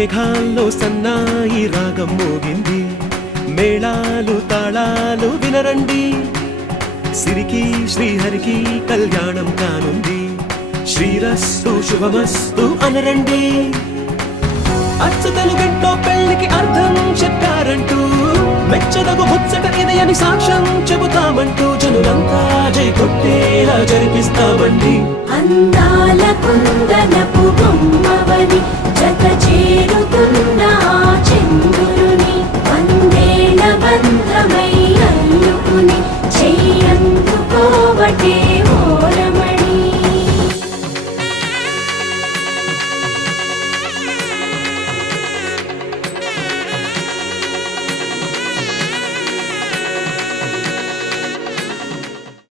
మేఘాల్లో సన్నాయి రాగం మోగింది, మేళాలు తాళాలు వినరండి. సిరికి శ్రీహరికి కళ్యాణం కానుంది, శ్రీరస్తు శుభమస్తు అనరండి. అచ్చతలు గంటో పెళ్లికి అర్థం చెప్పారంటూ, మెచ్చదగు ముచ్చట ఇది అని సాక్ష్యం చెబుతామంటూ, జనులంతా జై కొట్టేలా జరిపిస్తామండి. అందాల కుందనపు బొమ్మవని